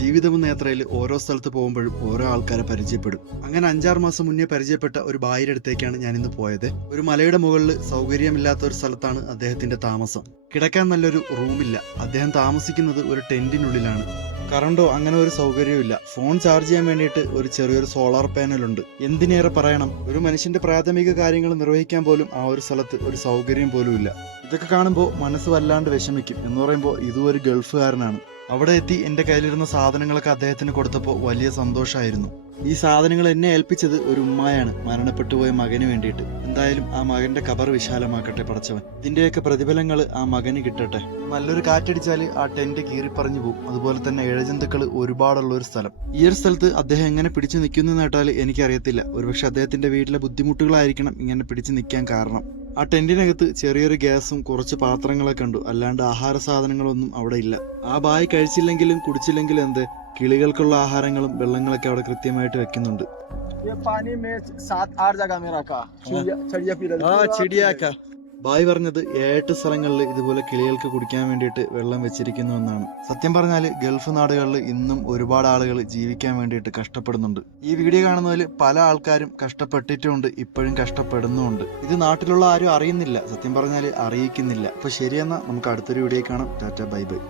ജീവിതമെന്ന യാത്രയിൽ ഓരോ സ്ഥലത്ത് പോകുമ്പോഴും ഓരോ ആൾക്കാരെ പരിചയപ്പെടും. അങ്ങനെ 5-6 മാസം മുന്നേ പരിചയപ്പെട്ട ഒരു ഭായിയുടെ അടുത്തേക്കാണ് ഞാൻ ഇന്ന് പോയത്. ഒരു മലയുടെ മുകളിൽ സൗകര്യമില്ലാത്ത ഒരു സ്ഥലത്താണ് അദ്ദേഹത്തിന്റെ താമസം. കിടക്കാൻ നല്ലൊരു റൂമില്ല. അദ്ദേഹം താമസിക്കുന്നത് ഒരു ടെന്റിനുള്ളിലാണ്. കറണ്ടോ അങ്ങനെ ഒരു സൗകര്യവും ഇല്ല. ഫോൺ ചാർജ് ചെയ്യാൻ വേണ്ടിയിട്ട് ഒരു ചെറിയൊരു സോളാർ പാനൽ ഉണ്ട്. എന്തിനേറെ പറയണം, ഒരു മനുഷ്യന്റെ പ്രാഥമിക കാര്യങ്ങൾ നിർവഹിക്കാൻ പോലും ആ ഒരു സ്ഥലത്ത് ഒരു സൗകര്യം പോലും ഇല്ല. ഇതൊക്കെ കാണുമ്പോൾ മനസ്സ് വല്ലാണ്ട് വിഷമിക്കും. എന്ന് പറയുമ്പോൾ ഇതും ഒരു ഗൾഫുകാരനാണ്. അവിടെ എത്തി എൻ്റെ കയ്യിലിരുന്ന സാധനങ്ങളൊക്കെ അദ്ദേഹത്തിന് കൊടുത്തപ്പോൾ വലിയ സന്തോഷമായിരുന്നു. ഈ സാധനങ്ങൾ എന്നെ ഏൽപ്പിച്ചത് ഒരു ഉമ്മായാണ്, മരണപ്പെട്ടു പോയ മകന് വേണ്ടിയിട്ട്. എന്തായാലും ആ മകന്റെ ഖബർ വിശാലമാക്കട്ടെ പടച്ചവൻ. ഇതിന്റെയൊക്കെ പ്രതിഫലങ്ങൾ ആ മകന് കിട്ടട്ടെ. നല്ലൊരു കാറ്റടിച്ചാൽ ആ ടെന്റ് കീറിപ്പറഞ്ഞു പോകും. അതുപോലെ തന്നെ ഇഴജന്തുക്കൾ ഒരുപാടുള്ള ഒരു സ്ഥലം. ഈ ഒരു സ്ഥലത്ത് അദ്ദേഹം എങ്ങനെ പിടിച്ചു നിൽക്കുന്നു എന്ന് കേട്ടാൽ എനിക്കറിയത്തില്ല. ഒരുപക്ഷെ അദ്ദേഹത്തിന്റെ വീട്ടിലെ ബുദ്ധിമുട്ടുകളായിരിക്കണം ഇങ്ങനെ പിടിച്ചു നിൽക്കാൻ കാരണം. ആ ടെന്റിനകത്ത് ചെറിയൊരു ഗ്യാസും കുറച്ച് പാത്രങ്ങളൊക്കെ ഉണ്ട്. അല്ലാണ്ട് ആഹാര സാധനങ്ങളൊന്നും അവിടെ ഇല്ല. ആ ബായ് കഴിച്ചില്ലെങ്കിലും കുടിച്ചില്ലെങ്കിലും എന്ത്, കിളികൾക്കുള്ള ആഹാരങ്ങളും വെള്ളങ്ങളൊക്കെ അവിടെ കൃത്യമായിട്ട് വെക്കുന്നുണ്ട്. ബായ് പറഞ്ഞത് 7 സ്ഥലങ്ങളിൽ ഇതുപോലെ കിളികൾക്ക് കുടിക്കാൻ വേണ്ടിയിട്ട് വെള്ളം വെച്ചിരിക്കുന്നു എന്നാണ്. സത്യം പറഞ്ഞാൽ ഗൾഫ് നാടുകളിൽ ഇന്നും ഒരുപാട് ആളുകൾ ജീവിക്കാൻ വേണ്ടിയിട്ട് കഷ്ടപ്പെടുന്നുണ്ട്. ഈ വീഡിയോ കാണുന്നതിൽ പല ആൾക്കാരും കഷ്ടപ്പെട്ടിട്ടുമുണ്ട്, ഇപ്പോഴും കഷ്ടപ്പെടുന്നുമുണ്ട്. ഇത് നാട്ടിലുള്ള ആരും അറിയുന്നില്ല, സത്യം പറഞ്ഞാൽ അറിയിക്കുന്നില്ല. അപ്പൊ ശരിയെന്നാ, നമുക്ക് അടുത്തൊരു വീഡിയോ കാണാം. Tata, bye bye.